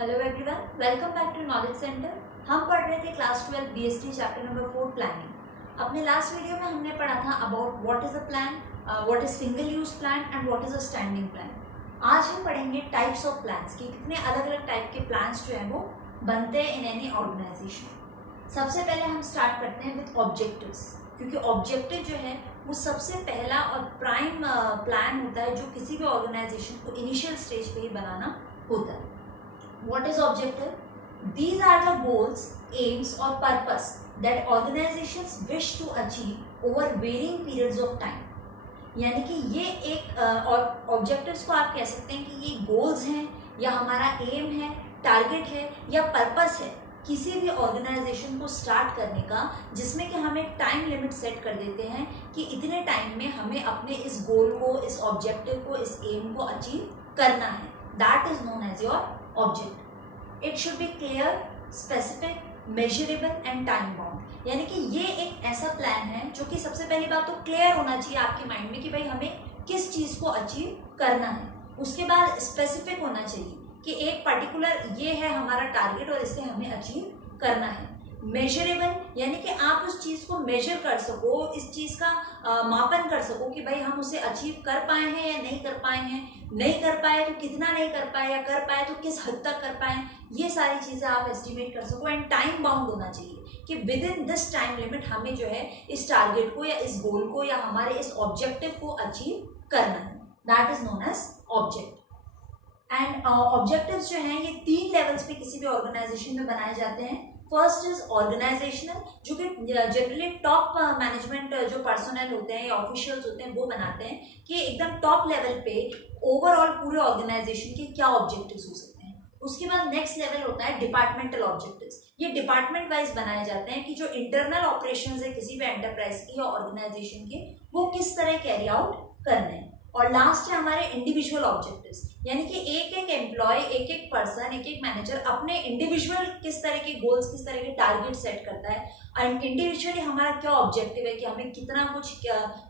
Hello everyone, welcome back to knowledge centre. हम पढ़ रहे थे class 12 BST chapter number 4 planning. अपने लास्ट वीडियो में हमने पढ़ा था about what is a plan, what is single use plan and what is a standing plan. आज हम पढ़ेंगे टाइप्स ऑफ प्लान्स कि कितने अलग अलग टाइप के प्लान्स जो है वो बनते हैं इन एनी ऑर्गेनाइजेशन। सबसे पहले हम स्टार्ट करते हैं विद ऑब्जेक्टिव्स, क्योंकि ऑब्जेक्टिव जो है वो सबसे पहला और प्राइम प्लान होता है जो किसी भी ऑर्गेनाइजेशन को इनिशियल स्टेज पे ही बनाना होता है। What is objective? These are the goals, aims or purpose that organizations wish to achieve over varying periods of time. यानी कि ये एक ऑब्जेक्टिव्स को आप कह सकते हैं कि ये गोल्स हैं या हमारा एम है, टारगेट है या पर्पस है किसी भी ऑर्गेनाइजेशन को स्टार्ट करने का, जिसमें कि हम एक टाइम लिमिट सेट कर देते हैं कि इतने टाइम में हमें अपने इस गोल को, इस ऑब्जेक्टिव को, इस एम को अचीव करना है। That is known as your objective. It should be clear, specific, measurable and time bound. यानी कि ये एक ऐसा प्लान है जो कि सबसे पहली बात तो क्लियर होना चाहिए आपके माइंड में कि भाई हमें किस चीज को अचीव करना है। उसके बाद स्पेसिफिक होना चाहिए कि एक पर्टिकुलर ये है हमारा टारगेट और इसे हमें अचीव करना है। मेजरेबल यानी कि आप उस चीज को मेजर कर सको, इस चीज का मापन कर सको कि भाई हम उसे अचीव कर पाए हैं या नहीं कर पाए हैं, नहीं कर पाए तो कितना नहीं कर पाए या कर पाए तो किस हद तक कर पाए, ये सारी चीजें आप एस्टिमेट कर सको। एंड टाइम बाउंड होना चाहिए कि with in this time limit हमें जो है इस टारगेट को या इस गोल को या हमारे इस ऑब्जेक्टिव को अचीव करना है। That is known as object. And objectives जो हैं ये 3 लेवल्स पे किसी भी ऑर्गेनाइजेशन में बनाए जाते हैं। फर्स्ट इज ऑर्गेनाइजेशनल, जो कि जनरली टॉप मैनेजमेंट जो पर्सनल होते हैं या ऑफिशियल्स होते हैं वो बनाते हैं कि एकदम टॉप लेवल पे ओवरऑल पूरे ऑर्गेनाइजेशन के क्या ऑब्जेक्टिव्स हो सकते हैं। उसके बाद नेक्स्ट लेवल होता है डिपार्टमेंटल ऑब्जेक्टिव्स। ये डिपार्टमेंट वाइज बनाए जाते हैं कि जो इंटरनल ऑपरेशंस है किसी भी एंटरप्राइज की या ऑर्गेनाइजेशन के, वो किस तरह कैरी आउट करने हैं। और लास्ट है हमारे इंडिविजुअल ऑब्जेक्टिव्स, यानी कि एक एक एम्प्लॉय, एक एक पर्सन, एक एक मैनेजर अपने इंडिविजुअल किस तरह के गोल्स, किस तरह के टारगेट सेट करता है। एंड इंडिविजुअली हमारा क्या ऑब्जेक्टिव है कि हमें कितना कुछ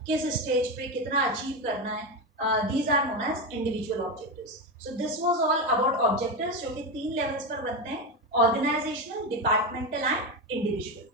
किस स्टेज पे कितना अचीव करना है। These are known as individual objectives. So this was all about objectives, जो कि 3 लेवल्स पर बनते हैं, organisational, departmental and individual.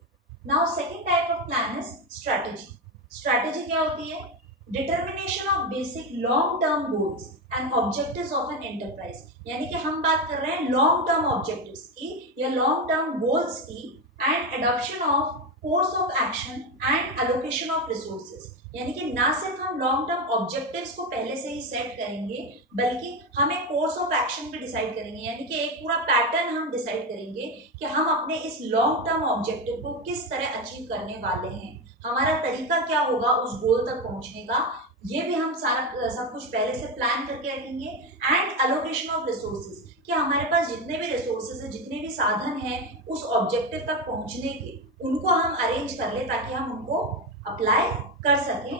Now second type of plan is strategy. Strategy क्या होती है? Determination of basic long term goals and objectives of an enterprise. यानी कि हम बात कर रहे हैं लॉन्ग टर्म ऑब्जेक्टिव्स की या लॉन्ग टर्म गोल्स की, and adoption of course of action and allocation of resources. यानी कि ना सिर्फ हम लॉन्ग टर्म ऑब्जेक्टिव्स को पहले से ही सेट करेंगे, बल्कि हम एक कोर्स ऑफ एक्शन भी डिसाइड करेंगे। यानी कि एक पूरा पैटर्न हम डिसाइड करेंगे कि हम अपने इस लॉन्ग टर्म ऑब्जेक्टिव को किस तरह अचीव करने वाले हैं, हमारा तरीका क्या होगा उस गोल तक पहुंचने का। ये भी हम सारा सब कुछ पहले से प्लान करके रखेंगे। एंड एलोकेशन ऑफ रिसोर्सेज, कि हमारे पास जितने भी रिसोर्सेज है, जितने भी साधन हैं उस ऑब्जेक्टिव तक पहुंचने के, उनको हम अरेंज कर ले ताकि हम उनको अप्लाई कर सकें।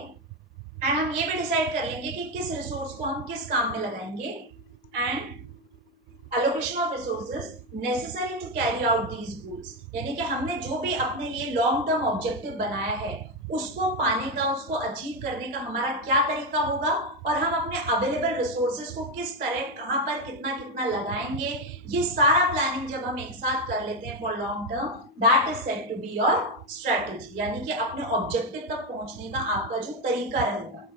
एंड हम ये भी डिसाइड कर लेंगे कि किस रिसोर्स को हम किस काम में लगाएंगे। And allocation of resources necessary to carry out these goals, यानी कि हमने जो भी अपने लिए लॉन्ग टर्म ऑब्जेक्टिव बनाया है उसको पाने का, उसको अचीव करने का हमारा क्या तरीका होगा, और हम अपने अवेलेबल रिसोर्सेज को किस तरह, कहाँ पर कितना कितना लगाएंगे। ये सारा प्लानिंग जब हम एक साथ कर लेते हैं for long term, that is said to be your strategy, यानी कि अपने ऑब्जेक्टिव तक पहुंचने का आपका जो तरीका रहेगा।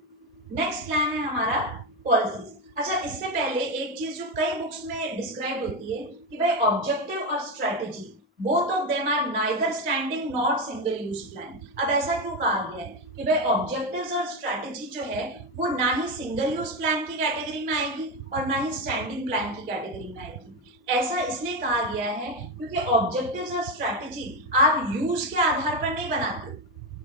नेक्स्ट प्लान है हमारा पॉलिसीज। अच्छा, इससे पहले एक चीज जो कई बुक्स में डिस्क्राइब होती है कि भाई ऑब्जेक्टिव और strategy, both of them are neither standing not single use plan. अब ऐसा क्यों कहा गया है कि भाई ऑब्जेक्टिव्स और स्ट्रेटेजी जो है वो ना ही सिंगल यूज प्लान की कैटेगरी में आएगी और ना ही स्टैंडिंग प्लान की कैटेगरी में आएगी। ऐसा इसलिए कहा गया है क्योंकि ऑब्जेक्टिव्स और स्ट्रेटेजी आप यूज के आधार पर नहीं बनाते,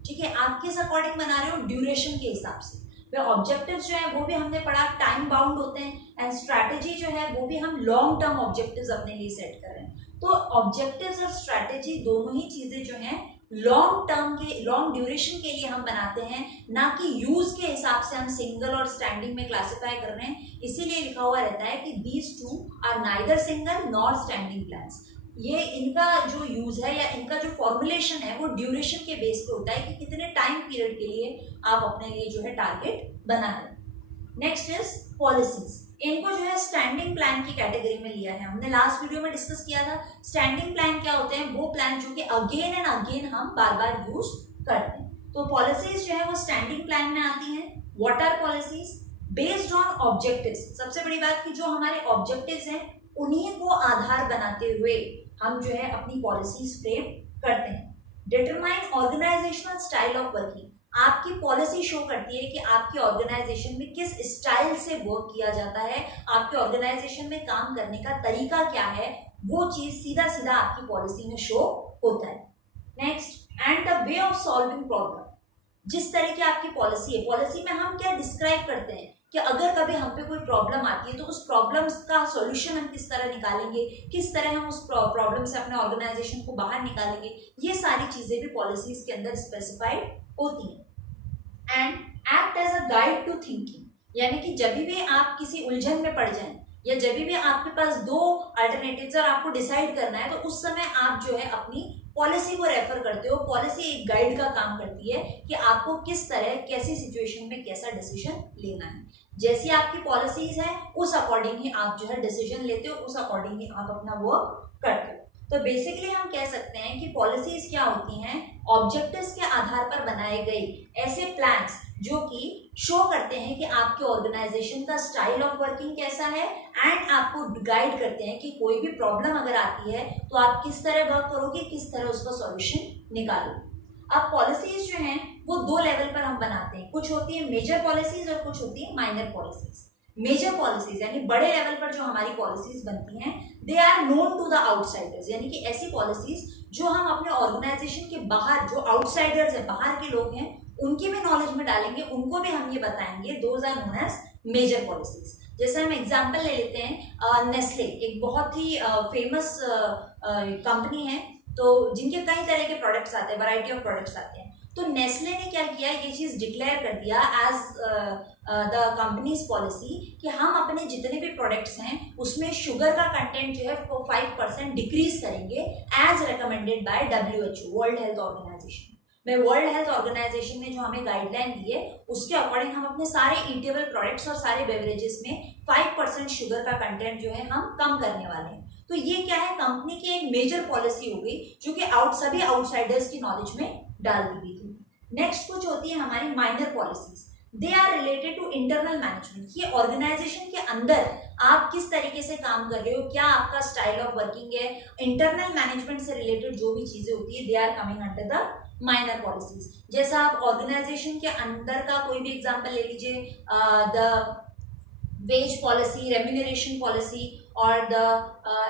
ठीक है, आप किस अकॉर्डिंग बना रहे हो, ड्यूरेशन के हिसाब से। ऑब्जेक्टिव्स जो है वो भी हमने पढ़ा टाइम बाउंड होते हैं, एंड स्ट्रैटेजी जो है वो भी हम लॉन्ग टर्म ऑब्जेक्टिव्स अपने लिए सेट कर रहे हैं। तो ऑब्जेक्टिव्स और स्ट्रैटेजी दोनों ही चीजें जो हैं लॉन्ग टर्म के, लॉन्ग ड्यूरेशन के लिए हम बनाते हैं, ना कि यूज के हिसाब से हम सिंगल और स्टैंडिंग में क्लासिफाई कर रहे हैं। इसीलिए लिखा हुआ रहता है कि these two are neither single nor standing plans. ये इनका जो यूज है या इनका जो फॉर्मुलेशन है वो ड्यूरेशन के बेस पे होता है कि कितने टाइम पीरियड के लिए आप अपने लिए जो है टारगेट बना रहे हैं। Next is policies. इनको जो है स्टैंडिंग प्लान की कैटेगरी में लिया है। हमने लास्ट वीडियो में डिस्कस किया था स्टैंडिंग प्लान क्या होते हैं, वो प्लान जो कि अगेन एंड अगेन हम बार बार यूज करते हैं। तो पॉलिसीज जो है वो स्टैंडिंग प्लान में आती हैं। What are policies? Based on objectives. सबसे बड़ी बात कि जो हमारे ऑब्जेक्टिव्स हैं उन्हीं को आधार बनाते हुए हम जो है अपनी पॉलिसीज फ्रेम करते हैं। Determine organisational style of working. आपकी पॉलिसी शो करती है कि आपकी ऑर्गेनाइजेशन में किस स्टाइल से वर्क किया जाता है, आपके ऑर्गेनाइजेशन में काम करने का तरीका क्या है, वो चीज सीधा सीधा आपकी पॉलिसी में शो होता है। Next, and the way of solving problem. जिस तरह की आपकी पॉलिसी है, पॉलिसी में हम क्या डिस्क्राइब करते हैं कि अगर कभी हम पे कोई प्रॉब्लम आती है तो उस प्रॉब्लम का सॉल्यूशन हम किस तरह निकालेंगे, किस तरह हम उस प्रॉब्लम से अपने ऑर्गेनाइजेशन को बाहर निकालेंगे, ये सारी चीजें भी पॉलिसीज के अंदर स्पेसिफाइड होती हैं। And act as a guide to thinking, यानी कि जब भी आप किसी उलझन में पड़ जाएं या जब भी आपके पास दो अल्टरनेटिव्स और आपको डिसाइड करना है, तो उस समय आप जो है अपनी पॉलिसी को रेफर करते हो। पॉलिसी एक गाइड का काम करती है कि आपको किस तरह कैसी सिचुएशन में कैसा डिसीजन लेना है। जैसी आपकी पॉलिसीज है उस अकॉर्डिंग ही आप जो है डिसीजन लेते हो, उस अकॉर्डिंग ही आप अपना वर्क करते हो। तो बेसिकली हम कह सकते हैं कि पॉलिसीज क्या होती हैं, ऑब्जेक्टिव्स के आधार पर बनाए गए ऐसे प्लान्स जो कि शो करते हैं कि आपके ऑर्गेनाइजेशन का स्टाइल ऑफ वर्किंग कैसा है, एंड आपको गाइड करते हैं कि कोई भी प्रॉब्लम अगर आती है तो आप किस तरह वर्क करोगे, किस तरह उसका सॉल्यूशन निकालोगे। अब पॉलिसीज जो हैं वो दो लेवल पर हम बनाते हैं, कुछ होती है मेजर पॉलिसीज और कुछ होती है माइनर पॉलिसीज। मेजर पॉलिसीज यानी बड़े लेवल पर जो हमारी पॉलिसीज बनती हैं, they are known to the outsiders, यानी कि ऐसी पॉलिसीज जो हम अपने ऑर्गेनाइजेशन के बाहर, जो आउटसाइडर्स है, बाहर के लोग हैं, उनकी भी नॉलेज में डालेंगे, उनको भी हम ये बताएंगे। Those are known as major policies. जैसे हम एग्जाम्पल ले लेते हैं, नेस्ले एक बहुत ही फेमस कंपनी है, तो जिनके कई तरह के प्रोडक्ट्स आते हैं, वैरायटी ऑफ प्रोडक्ट्स आते हैं। तो नेस्ले ने क्या किया, ये चीज डिक्लेयर कर दिया एज द कंपनीज पॉलिसी कि हम अपने जितने भी प्रोडक्ट्स हैं उसमें शुगर का कंटेंट जो है वो 5% डिक्रीज करेंगे as recommended by WHO, world health organisation. में वर्ल्ड हेल्थ ऑर्गेनाइजेशन ने जो हमें गाइडलाइन दी है उसके अकॉर्डिंग हम अपने सारे ईटेबल प्रोडक्ट्स और सारे बेवरेजेस में 5% शुगर का कंटेंट जो है हम कम करने वाले हैं। तो ये क्या है, कंपनी की एक मेजर पॉलिसी हो गई जो कि सभी आउटसाइडर्स की नॉलेज में डाल दी गई थी। नेक्स्ट कुछ होती है हमारी minor policies. They are related to internal management. ये ऑर्गेनाइजेशन के अंदर आप किस तरीके से काम कर रहे हो, क्या आपका स्टाइल ऑफ वर्किंग है, इंटरनल मैनेजमेंट से रिलेटेड जो भी चीजें होती है, they are coming under the minor policies. जैसा आप ऑर्गेनाइजेशन के अंदर का कोई भी एग्जांपल ले लीजिए, the wage policy, remuneration policy और the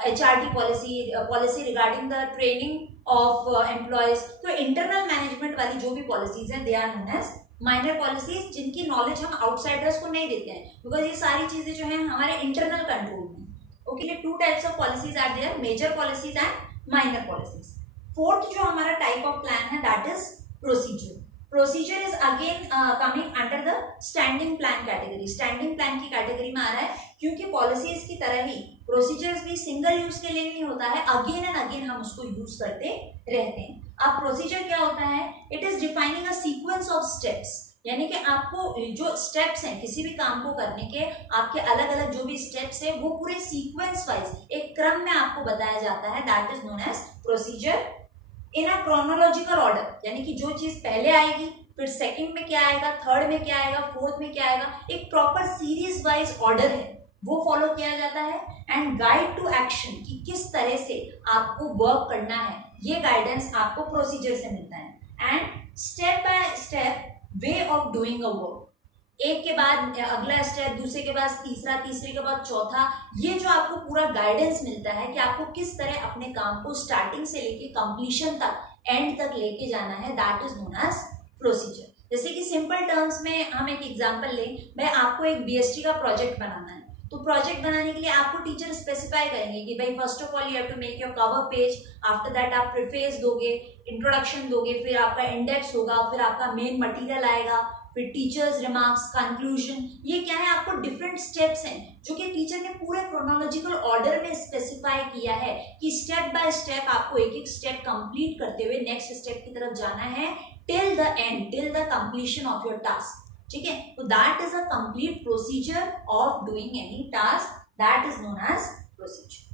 HRD policy regarding the training of employees. तो इंटरनल मैनेजमेंट वाली जो भी पॉलिसीज हैं, they are known as minor policies, जिनकी नॉलेज हम आउटसाइडर्स को नहीं देते हैं, बिकॉज ये सारी चीजें जो है हमारे इंटरनल कंट्रोल में। Okay, two types of policies are there, major policies and minor policies. Fourth जो हमारा टाइप ऑफ प्लान है, that is procedure. Procedure is again coming under the standing plan category. Standing plan की category में आ रहा है क्योंकि policies की तरह ही प्रोसीजर्स भी सिंगल यूज के लिए नहीं होता है, अगेन एंड अगेन हम उसको यूज करते रहते हैं। अब प्रोसीजर क्या होता है, it is defining a sequence of steps, यानी कि आपको जो स्टेप्स हैं किसी भी काम को करने के, आपके अलग अलग जो भी स्टेप्स है वो पूरे सीक्वेंस वाइज एक क्रम में आपको बताया जाता है, that is known as procedure in a chronological order. यानी कि जो चीज पहले आएगी, फिर सेकंड में क्या आएगा, थर्ड में क्या आएगा, फोर्थ में क्या आएगा, एक प्रॉपर सीरीज वाइज ऑर्डर है वो फॉलो किया जाता है। एंड गाइड टू एक्शन, कि किस तरह से आपको वर्क करना है, ये गाइडेंस आपको प्रोसीजर से मिलता है। And step by step way of doing a work, एक के बाद अगला स्टेप, दूसरे के बाद तीसरा, तीसरे के बाद चौथा, ये जो आपको पूरा गाइडेंस मिलता है कि आपको किस तरह अपने काम को स्टार्टिंग से लेके कंप्लीशन तक, एंड तक लेके जाना है, that is known as procedure. जैसे कि सिंपल टर्म्स में हम एक एग्जांपल लें, मैं आपको एक BST का प्रोजेक्ट बनाना है, तो प्रोजेक्ट बनाने के लिए आपको टीचर स्पेसिफाई करेंगे कि भाई first of all you have to make your cover page, after that आप प्रीफेस दोगे, इंट्रोडक्शन दोगे, फिर आपका इंडेक्स होगा, फिर आपका मेन मटेरियल आएगा, फिर टीचर्स रिमार्क्स, कंक्लूजन। ये क्या है, आपको डिफरेंट स्टेप्स हैं जो कि टीचर ने पूरे क्रोनोलॉजिकल ऑर्डर में स्पेसिफाई किया है कि स्टेप बाय स्टेप आपको एक एक स्टेप कंप्लीट करते हुए नेक्स्ट स्टेप की तरफ जाना है till the end, till the completion of your task. ठीक है, तो that is a complete procedure of doing any task, that is known as procedure.